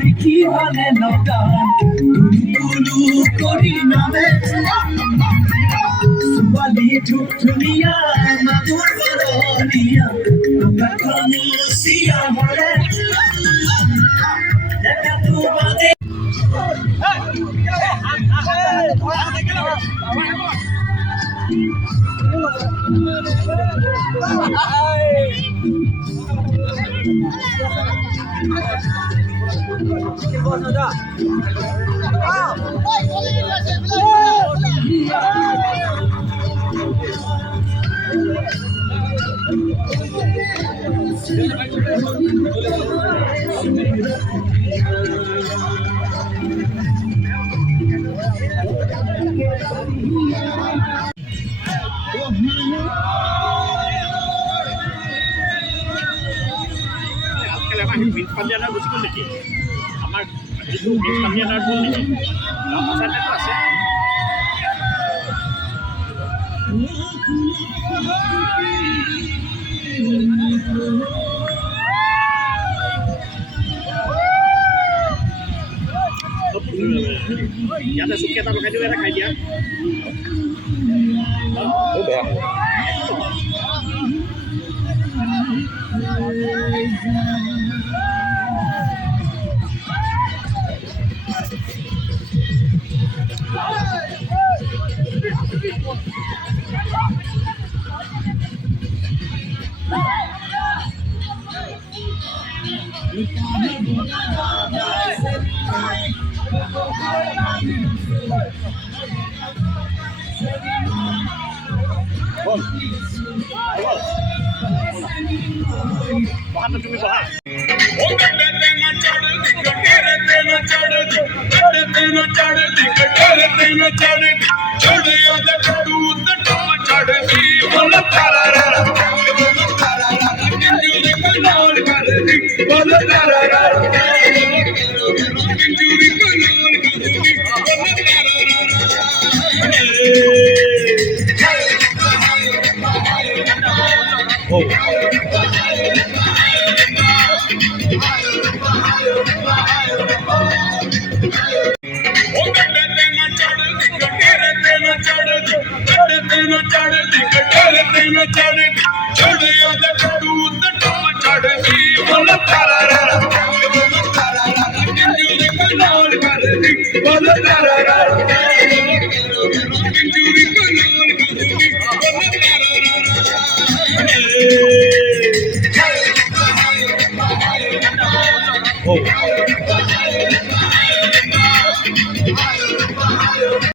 দেখি ভালে নৌকা করি নামে সুবালি ধুনিয়া মাধুর বরনিয়া কামুসিয়া হরে দেখা তু বাদে মিক্স পাঞ্জানাৰ গুচি গ'ল নেকি আমাৰ যিটো মিক্স পাঞ্জানাৰ গ'ল নেকি সঁচাতেতো আছে ইয়াতে চুকি এটা লগাই দিওঁ এটা খাই দিয়া বেয়া Bahan cumi bahan. Oh.